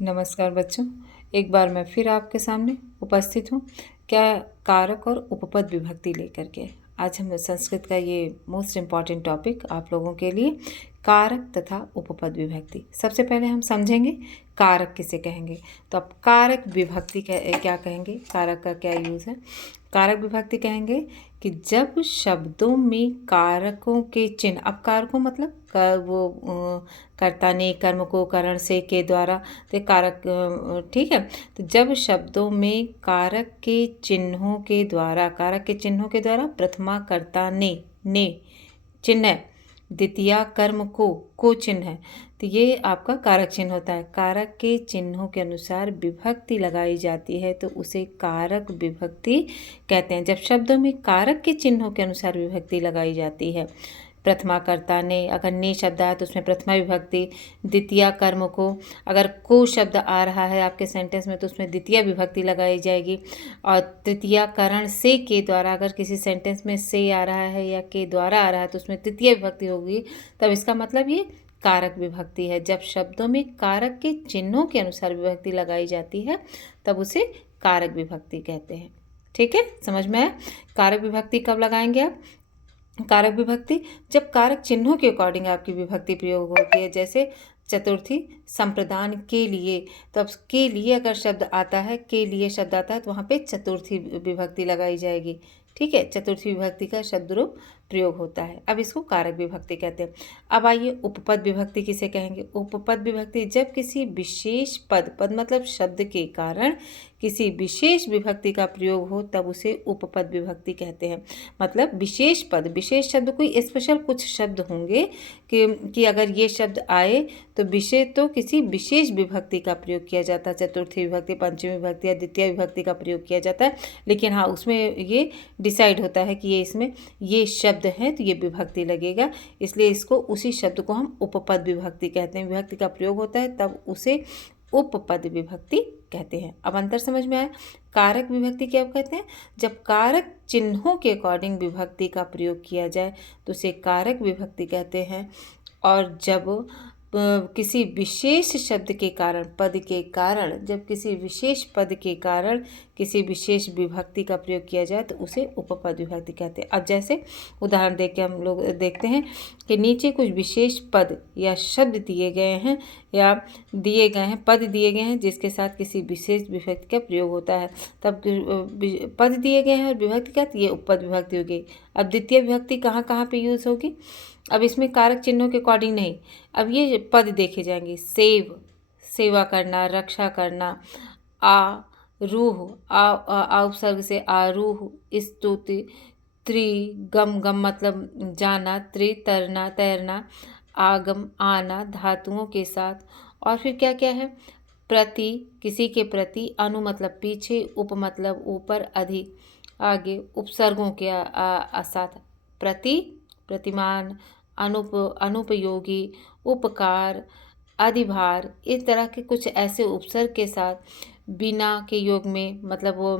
नमस्कार बच्चों, एक बार मैं फिर आपके सामने उपस्थित हूँ। क्या कारक और उपपद विभक्ति लेकर के आज हम संस्कृत का ये मोस्ट इम्पॉर्टेंट टॉपिक आप लोगों के लिए कारक तथा उपपद विभक्ति। सबसे पहले हम समझेंगे कारक किसे कहेंगे। तो अब कारक विभक्ति क्या कहेंगे, कारक का क्या यूज़ है। कारक विभक्ति कहेंगे कि जब शब्दों में कारकों के चिन्ह, अब कारकों मतलब कर्ता ने कर्म को करण से के द्वारा, तो कारक ठीक है। तो जब शब्दों में कारक के चिन्हों के द्वारा प्रथमा कर्ता ने चिन्ह है, द्वितीया कर्म को चिन्ह है, तो ये आपका कारक चिन्ह होता है। कारक के चिन्हों के अनुसार विभक्ति लगाई जाती है तो उसे कारक विभक्ति कहते हैं। जब शब्दों में कारक के चिन्हों के अनुसार विभक्ति लगाई जाती है, प्रथमा कर्ता ने, अगर ने शब्द आया तो उसमें प्रथमा विभक्ति, द्वितीया कर्म को, अगर को शब्द आ रहा है आपके सेंटेंस में तो उसमें द्वितीय विभक्ति लगाई जाएगी, और तृतीया करण से के द्वारा, अगर किसी सेंटेंस में से आ रहा है या के द्वारा आ रहा है तो उसमें तृतीय विभक्ति होगी। तब इसका मतलब ये कारक विभक्ति है। जब शब्दों में कारक के चिन्हों के अनुसार विभक्ति लगाई जाती है तब उसे कारक विभक्ति कहते हैं। ठीक है, समझ में आया। कारक विभक्ति कब लगाएंगे आप? कारक विभक्ति जब कारक चिन्हों के अकॉर्डिंग आपकी विभक्ति प्रयोग होती है। जैसे चतुर्थी संप्रदान के लिए, तो अब के लिए अगर शब्द आता है, के लिए शब्द आता है तो वहाँ पे चतुर्थी विभक्ति लगाई जाएगी। ठीक है, चतुर्थी विभक्ति का शब्द रूप प्रयोग होता है। अब इसको कारक विभक्ति कहते हैं। अब आइए उपपद विभक्ति किसे कहेंगे। उपपद विभक्ति जब किसी विशेष पद मतलब शब्द के कारण किसी विशेष विभक्ति का प्रयोग हो तब उसे उपपद विभक्ति कहते हैं। मतलब विशेष पद, विशेष शब्द, कोई स्पेशल कुछ शब्द होंगे कि अगर ये शब्द आए तो किसी विशेष विभक्ति का प्रयोग किया जाता है। चतुर्थी विभक्ति, पंचमी विभक्ति या द्वितीय विभक्ति का प्रयोग किया जाता है। लेकिन हाँ, उसमें ये डिसाइड होता है कि ये इसमें ये शब्द है तो ये विभक्ति लगेगा, इसलिए इसको उसी शब्द को हम उपपद विभक्ति कहते हैं। विभक्ति का प्रयोग होता है तब उसे उपपद विभक्ति कहते हैं। अब अंतर समझ में आया। कारक विभक्ति क्या कहते हैं? जब कारक चिन्हों के अकॉर्डिंग विभक्ति का प्रयोग किया जाए तो उसे कारक विभक्ति कहते हैं। और जब किसी विशेष शब्द के कारण, पद के कारण, जब किसी विशेष पद के कारण किसी विशेष विभक्ति का प्रयोग किया जाए तो उसे उपपद विभक्ति कहते हैं। अब जैसे उदाहरण देके हम लोग देखते हैं कि नीचे कुछ विशेष पद या शब्द दिए गए हैं या पद दिए गए हैं जिसके साथ किसी विशेष विभक्ति का प्रयोग होता है। तब पद दिए गए हैं और विभक्ति का, ये उपपद विभक्ति हो गई। अब द्वितीय विभक्ति कहाँ कहाँ पे यूज़ होगी? अब इसमें कारक चिन्हों के अकॉर्डिंग नहीं, अब ये पद देखे जाएंगे। सेवा करना, रक्षा करना, रूह, उपसर्ग से आरूह, स्तुति, गम मतलब जाना, तैरना, आगम आना धातुओं के साथ। और फिर क्या क्या है? प्रति, किसी के प्रति, अनु मतलब पीछे, उप मतलब ऊपर, अधिक आगे, उपसर्गों के साथ, प्रति, प्रतिमान, अनुपयोगी, उपकार, अधिभार, इस तरह के कुछ ऐसे उपसर्ग के साथ। बिना के योग में मतलब वो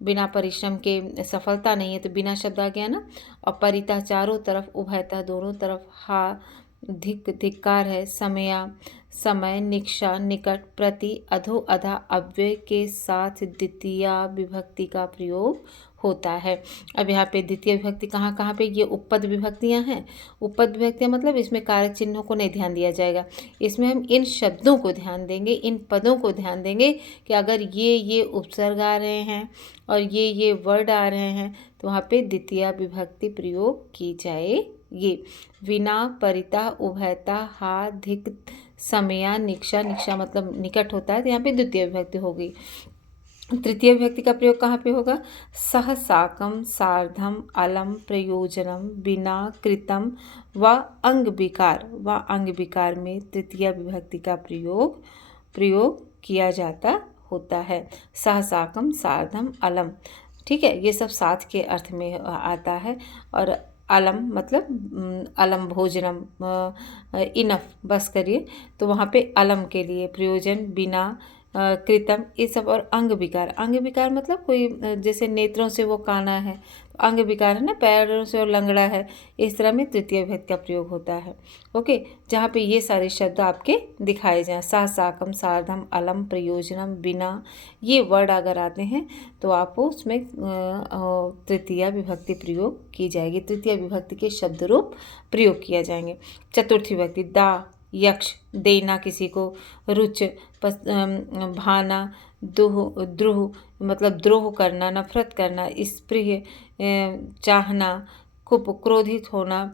बिना परिश्रम के सफलता नहीं है तो बिना शब्द आ गया ना। और परिता चारों तरफ, उभयता दोनों तरफ, धिक्कार है, समय, निक्षा निकट, प्रति, अधो अधा अव्यय के साथ द्वितीय विभक्ति का प्रयोग होता है। अब यहाँ पे द्वितीय विभक्ति कहाँ कहाँ पे? ये उपपद विभक्तियाँ हैं। उपपद विभक्तियाँ मतलब इसमें कारक चिन्हों को नहीं ध्यान दिया जाएगा, इसमें हम इन शब्दों को ध्यान देंगे, इन पदों को ध्यान देंगे कि अगर ये उपसर्ग आ रहे हैं और ये वर्ड आ रहे हैं तो वहाँ पे द्वितीय विभक्ति प्रयोग की जाएगी। विना, परिता, उभयता, धिक, समया, निक्षा मतलब निकट होता है तो यहाँ पे द्वितीय विभक्ति होगी। तृतीय विभक्ति का प्रयोग कहाँ पे होगा? सह, साकम, सार्धम, अलम, प्रयोजनम, बिना, कृतम व अंग विकार में तृतीय विभक्ति का प्रयोग किया जाता होता है। सह, साकम, सार्धम, अलम, ठीक है, ये सब साथ के अर्थ में आता है। और अलम मतलब अलम भोजनम, इनफ, बस करिए, तो वहाँ पे अलम के लिए प्रयोजन, बिना, कृतम, ये सब। और अंग विकार मतलब कोई जैसे नेत्रों से वो काना है, अंग विकार है ना, पैरों से और लंगड़ा है, इस तरह में तृतीय विभक्ति का प्रयोग होता है। ओके, जहाँ पे ये सारे शब्द आपके दिखाए जाएं, सा, साकम, सार्धम, अलम, प्रयोजनम, बिना, ये वर्ड अगर आते हैं तो आपको उसमें तृतीय विभक्ति प्रयोग की जाएगी, तृतीय विभक्ति के शब्द रूप प्रयोग किया जाएंगे। चतुर्थी विभक्ति, दा, यक्ष, देना किसी को, रुच, भाना, द्रोह मतलब द्रोह करना, नफरत करना, स्प्रिय चाहना, कुप क्रोधित होना,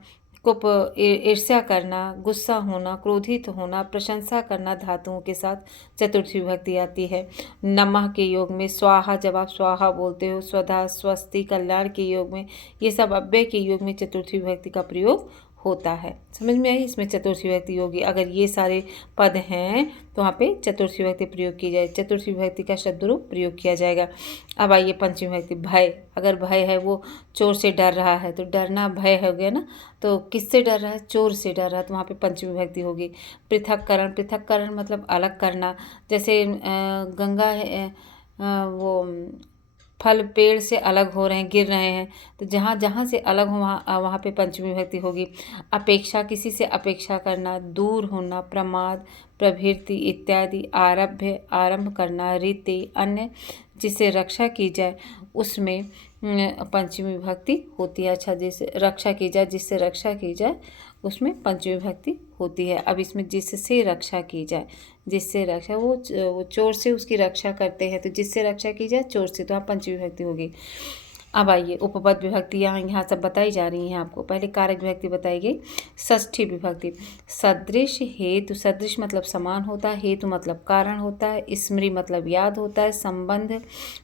कुप ईर्ष्या करना, गुस्सा होना, क्रोधित होना, प्रशंसा करना धातुओं के साथ चतुर्थी विभक्ति आती है। नमः के योग में स्वाहा, जब आप स्वाहा बोलते हो, स्वधा, स्वस्ति, कल्याण के योग में, ये सब अव्यय के योग में चतुर्थी विभक्ति का प्रयोग होता है। समझ में आई? इसमें चतुर्थी विभक्ति होगी। अगर ये सारे पद हैं तो वहाँ पे चतुर्थी विभक्ति प्रयोग की जाए, चतुर्थी विभक्ति का शब्द रूप प्रयोग किया जाएगा। अब आइए पंचमी विभक्ति, भय। अगर भय है, वो चोर से डर रहा है, तो डरना भय हो गया ना, तो किससे डर रहा है? चोर से डर रहा है, तो वहाँ पे पंचमी विभक्ति होगी। पृथक्करण, पृथक्करण मतलब अलग करना, जैसे गंगा है, वो फल पेड़ से अलग हो रहे हैं, गिर रहे हैं, तो जहाँ जहाँ से अलग हो वहाँ वहाँ पे पंचमी विभक्ति होगी। अपेक्षा, किसी से अपेक्षा करना, दूर होना, प्रमाद, प्रभृति इत्यादि, आरभ्य, आरंभ करना, रीति, अन्य जिससे रक्षा की जाए, उसमें पंचमी विभक्ति होती है। अच्छा, जिससे रक्षा की जाए, जिससे रक्षा की जाए, उसमें पंचमी विभक्ति होती है। अब इसमें जिससे रक्षा की जाए, जिससे रक्षा, वो चोर से उसकी रक्षा करते हैं, तो जिससे रक्षा की जाए चोर से, तो यहाँ पंचमी विभक्ति होगी। अब आइए उपपद विभक्ति, यहाँ सब बताई जा रही हैं आपको। पहले कारक विभक्ति बताई गई। षष्ठी विभक्ति, सदृश, हेतु, सदृश मतलब समान होता है, हेतु मतलब कारण होता है, स्मृति मतलब याद होता है, संबंध,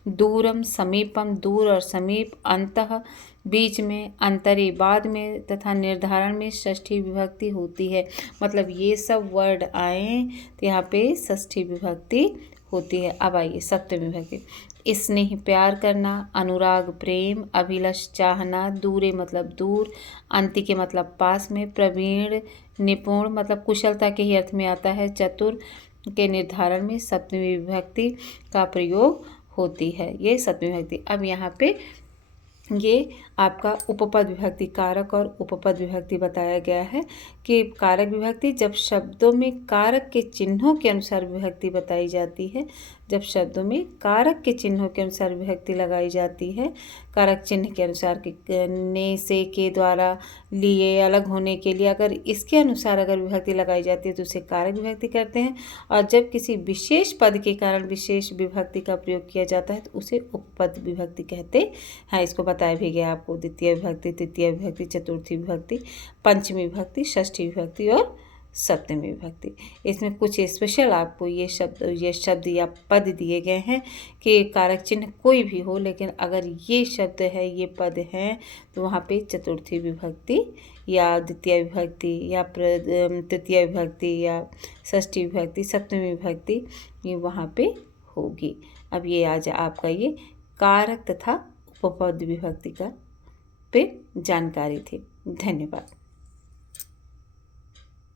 दूरम, समीपम, दूर और समीप, अंतः बीच में, अंतरे बाद में, तथा निर्धारण में षष्ठी विभक्ति होती है। मतलब ये सब वर्ड आए तो यहाँ पे षष्ठी विभक्ति होती है। अब आइए सप्तमी विभक्ति, स्नेह प्यार करना, अनुराग प्रेम, अभिलाष चाहना, दूरे मतलब दूर, अंतिके मतलब पास में, प्रवीण निपुण मतलब कुशलता के ही अर्थ में आता है, चतुर के निर्धारण में सप्तमी विभक्ति का प्रयोग होती है। ये सप्तमी विभक्ति। अब यहाँ पे ये आपका उपपद विभक्ति, कारक और उपपद विभक्ति बताया गया है कि कारक विभक्ति जब शब्दों में कारक के चिन्हों के अनुसार विभक्ति बताई जाती है, जब शब्दों में कारक के चिन्हों के अनुसार विभक्ति लगाई जाती है, कारक चिन्ह के अनुसार कि ने, से, के द्वारा, लिए, अलग होने के लिए, अगर इसके अनुसार अगर विभक्ति लगाई जाती है तो उसे कारक विभक्ति कहते हैं। और जब किसी विशेष पद के कारण विशेष विभक्ति का प्रयोग किया जाता है तो उसे उपपद विभक्ति कहते हैं। इसको बताया भी गया आपको, द्वितीय विभक्ति, तृतीय विभक्ति, चतुर्थी विभक्ति, पंचमी विभक्ति, षष्ठी विभक्ति और सप्तमी विभक्ति। इसमें कुछ स्पेशल आपको ये शब्द या पद दिए गए हैं कि कारक चिन्ह कोई भी हो, लेकिन अगर ये शब्द है, ये पद हैं, तो वहाँ पे चतुर्थी विभक्ति या द्वितीय विभक्ति या तृतीय विभक्ति या षष्ठी विभक्ति, सप्तमी विभक्ति ये वहाँ पे होगी। अब ये आज आपका ये कारक तथा उपपद विभक्ति का पे जानकारी थी। धन्यवाद।